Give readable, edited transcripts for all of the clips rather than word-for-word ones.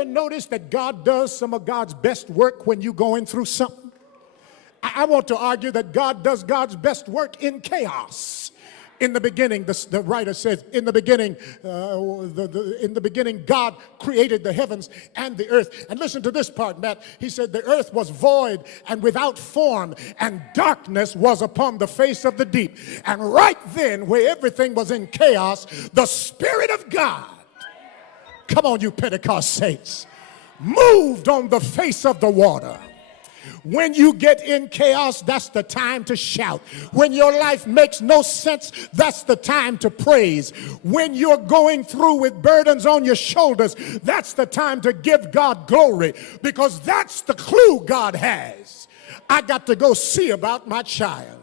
ever notice that God does some of God's best work when you're going through something? I want to argue that God does God's best work in chaos. In the beginning, the writer says, in the beginning, God created the heavens and the earth. And listen to this part, Matt. He said, the earth was void and without form, and darkness was upon the face of the deep. And right then, where everything was in chaos, the Spirit of God, come on, you Pentecost saints, moved on the face of the water. When you get in chaos, that's the time to shout. When your life makes no sense, that's the time to praise. When you're going through with burdens on your shoulders, that's the time to give God glory, because that's the clue God has. I got to go see about my child.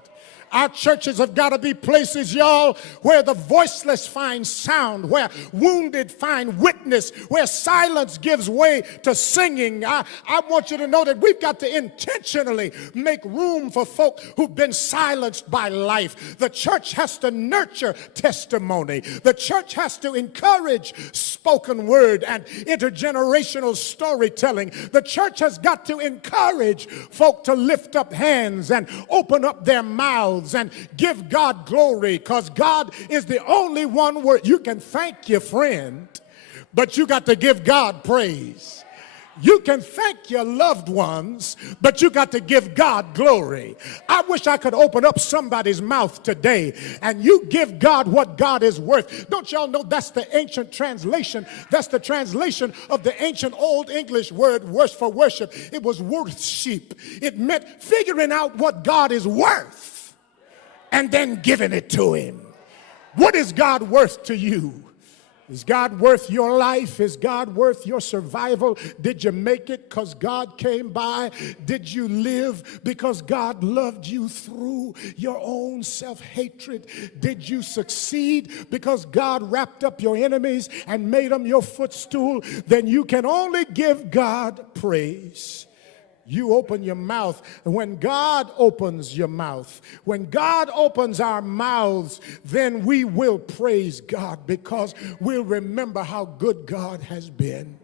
Our churches have got to be places, y'all, where the voiceless find sound, where wounded find witness, where silence gives way to singing. I want you to know that we've got to intentionally make room for folk who've been silenced by life. The church has to nurture testimony. The church has to encourage spoken word and intergenerational storytelling. The church has got to encourage folk to lift up hands and open up their mouths and give God glory, because God is the only one word. You can thank your friend, but you got to give God praise. You can thank your loved ones, but you got to give God glory. I wish I could open up somebody's mouth today and you give God what God is worth. Don't y'all know that's the ancient translation? That's the translation of the ancient Old English word for worship. It was worship. It meant figuring out what God is worth and then giving it to him. What is God worth to you? Is God worth your life? Is God worth your survival? Did you make it because God came by? Did you live because God loved you through your own self-hatred? Did you succeed because God wrapped up your enemies and made them your footstool? Then you can only give God praise. You open your mouth, and when God opens your mouth, when God opens our mouths, then we will praise God, because we'll remember how good God has been.